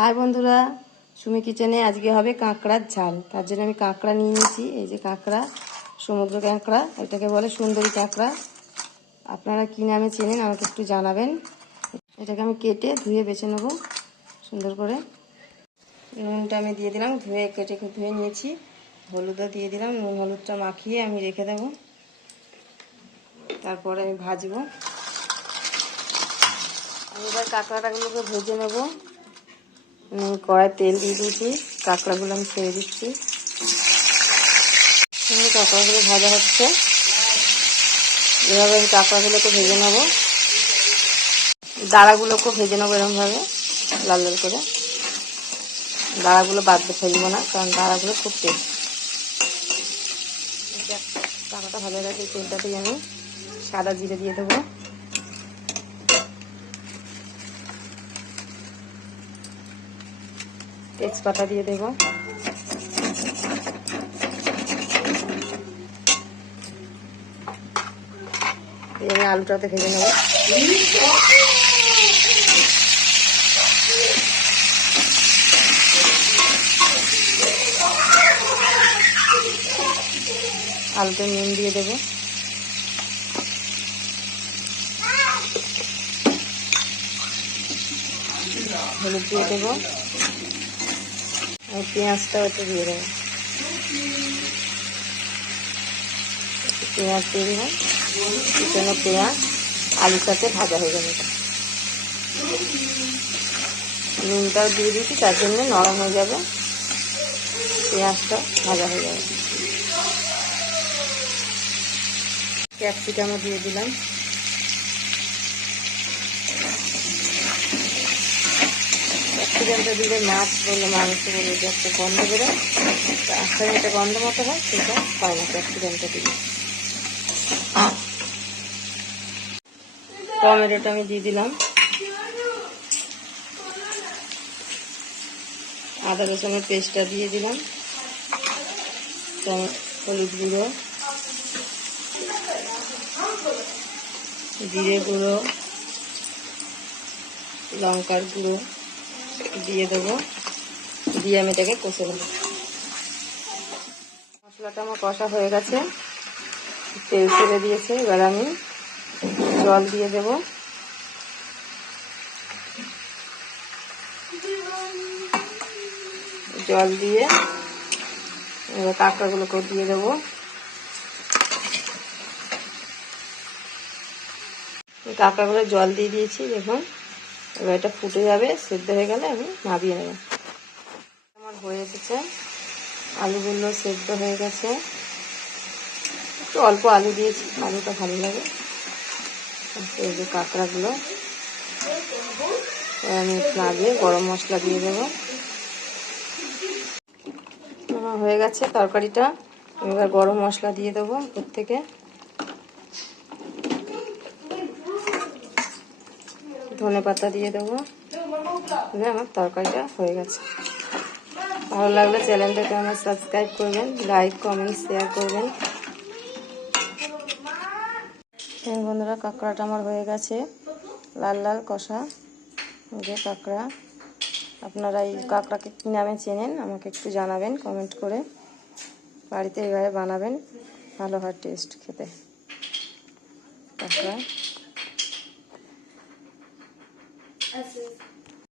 High বন্ধুরা, সুমি কিচেনে আজকে হবে কাঁকড়ার ঝাল। তার জন্য আমি কাঁকড়া নিয়ে নিয়েছি। এই যে কাঁকড়া, সমুদ্র কাঁকড়া, এটাকে বলে সুন্দরী কাঁকড়া। আপনারা কী নামে চেনেন, আমাকে একটু জানাবেন। এটাকে আমি কেটে ধুয়ে বেছে নেব, সুন্দর করে। নুনটা আমি দিয়ে দিলাম, ধুয়ে কেটে ধুয়ে নিয়েছি। হলুদও দিয়ে দিলাম, নুন হলুদটা মাখিয়ে আমি রেখে দেবো। তারপরে আমি ভাজবো। আমি এবার কাঁকড়াটাগুলোকে ভেজে নেব। আমি কড়াই, তেল দিয়ে দিয়েছি। কাঁকড়াগুলো আমি ছেড়ে দিচ্ছি। কাঁকড়াগুলো ভাজা হচ্ছে। এভাবে আমি কাঁকড়াগুলোকে ভেজে নেব। দাঁড়াগুলোকেও ভেজে নেব এরকমভাবে লাল লাল করে। দাঁড়াগুলো বাদ দিয়ে ফেলব না, কারণ দাঁড়াগুলো খুব টেস্ট। টাকাটা ভালো গেছে তেলটাতেই আমি সাদা জিরে দিয়ে দেবো। তেজপাতা দিয়ে দেবো। আমি আলুটাতে ভেজে নেব। আলুতে নুন দিয়ে দেবো। হলুদ দিয়ে দেবো। আর পেঁয়াজটাও একটু দিয়ে দেবো। পেঁয়াজ দিয়ে দিলাম। কুচানো পেঁয়াজ আলুর সাথে ভাজা হয়ে যাবে নুনটাও দিয়ে দিচ্ছি তার জন্য নরম হয়ে যাবে। পেঁয়াজটা ভাজা হয়ে যাবে। ক্যাপসিকামও দিয়ে দিলাম। ক্যাপসিকামটা দিলে মাছ বললে মাংস বললে যে একটা গন্ধ বেরোয় আস্তে একটা গন্ধ মতো হয় সেটা হয় না ক্যাপসিকামটা দিলে টমেটোটা আমি দিয়ে দিলাম। আদা রসুনের পেস্টটা দিয়ে দিলাম। হলুদ গুঁড়ো। জিরে গুঁড়ো। লঙ্কার গুঁড়ো। দিয়ে দেবো। দিয়ে আমি এটাকে কষে দেবো মশলাটা আমার কষা হয়ে গেছে। তেল ছেড়ে দিয়েছে। এবার আমি জল দিয়ে দেব। জল দিয়ে এবার কাঁকড়াগুলোকে দিয়ে দেবো। কাঁকড়াগুলো জল দিয়ে দিয়েছি, দেখুন। এবার এটা ফুটে যাবে, সেদ্ধ হয়ে গেলে আমি নামিয়ে নেব। আমার হয়ে এসেছে। আলুগুলো সেদ্ধ হয়ে গেছে। একটু অল্প আলু দিয়েছি, আলুটা ভালো লাগে। এই যে কাঁকড়াগুলো। আমি নামিয়ে গরম মশলা দিয়ে দেবো। আমার হয়ে গেছে তরকারিটা। এবার গরম মশলা দিয়ে দেবো উপর থেকে। ধনে পাতা দিয়ে দেবো। আমার তরকারিটা হয়ে গেছে। ভালো লাগলে চ্যানেলটাকে আমার সাবস্ক্রাইব করবেন, লাইক, কমেন্ট, শেয়ার করবেন। বন্ধুরা, কাঁকড়াটা আমার হয়ে গেছে। লাল লাল কষা। যে কাঁকড়া। আপনারা এই কাঁকড়াকে কী নামে চেনেন, আমাকে একটু জানাবেন, কমেন্ট করে। বাড়িতে এইভাবে বানাবেন, ভালো হয় টেস্ট খেতে। কাঁকড়া। As is.